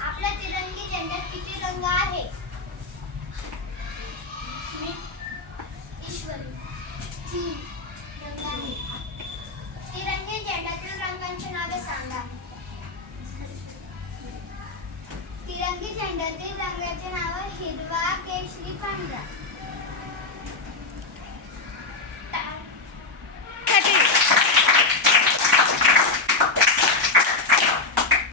आपल्या तिरंगी झेंड्यात किती रंग आहे? ईश्वरी 3 रंग आहे. तिरंगी झेंड्यातील रंगांची नावे सांगा. तिरंगी झेंड्यातील रंगाचे नाव हिरवा, केशरी, पांढरा.